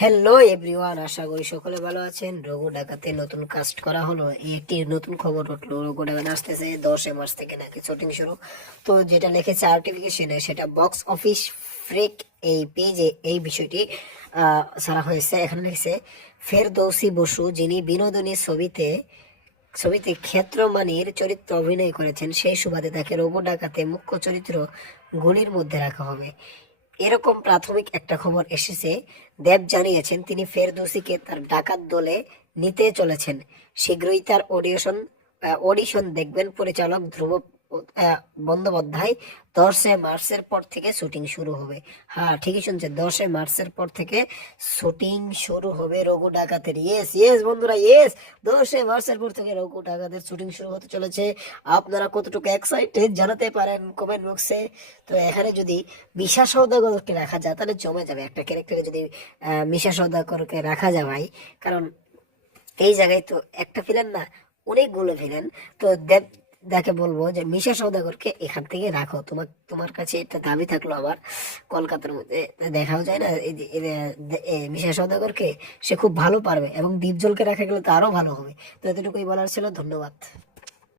Hello everyone, আশা করি সকলে ভালো আছেন। রঘু ডাকাতে নতুন কাস্ট করা হলো। একটি নতুন খবর উঠল, রঘু ডাকাত আসতেছে দশে মার্চ থেকে নাকি শুটিং শুরু। তো যেটা লিখেছে আর্টিফিকেশনে সেটা বক্স অফিস ফ্রেক এই পেজে এই বিষয়টি ছাড়া হয়েছে। এখানে লিখেছে, ফেরদৌসি বসু, যিনি বিনোদনী ছবিতে ছবিতে ক্ষেত্রমানির চরিত্র অভিনয় করেছেন, সেই সুবাদে তাকে রঘু ডাকাতে মুখ্য চরিত্র গুলির মধ্যে রাখা হবে। এরকম প্রাথমিক একটা খবর এসেছে। দেব জানিয়েছেন, তিনি ফেরদৌসিকে তার ডাকাত দলে নিতে চলেছেন। শীঘ্রই তার অডিশন অডিশন দেখবেন। পরিচালক ধ্রুব বন্দ্যোপাধ্যায় দশে মার্চের পর থেকে শুটিং শুরু হবে। হ্যাঁ ঠিকই শুনছে দশে মার্চের পর থেকে শুটিং শুরু হবে রঘু ডাকাতের। ইয়েস ইয়েস বন্ধুরা ইয়েস দশে মার্চের পর থেকে রঘু ডাকাতের শুটিং শুরু হতে চলেছে। আপনারা কতটুকু এক্সাইটেড জানাতে পারেন কমেন্ট বক্সে তো এখানে যদি মিশা সৌদাগরকে রাখা যায়, তাহলে জমে যাবে। একটা ক্যারেক্টারে যদি মিশা সৌদাগরকে রাখা যায় ভাই কারণ এই জায়গায় তো একটা ফিলেন না, অনেকগুলো ভিলেন তো দেব দেখে বলব যে মিশা সৌদাগরকে এখান থেকে রাখো। তোমার তোমার কাছে একটা দাবি থাকল আমার, কলকাতার মধ্যে। দেখাও যায় না মিশা সৌদাগরকে সে খুব ভালো পারবে এবং দীপজলকে রাখা গেলে তো আরও ভালো হবে। তো এতটুকুই বলার ছিল, ধন্যবাদ।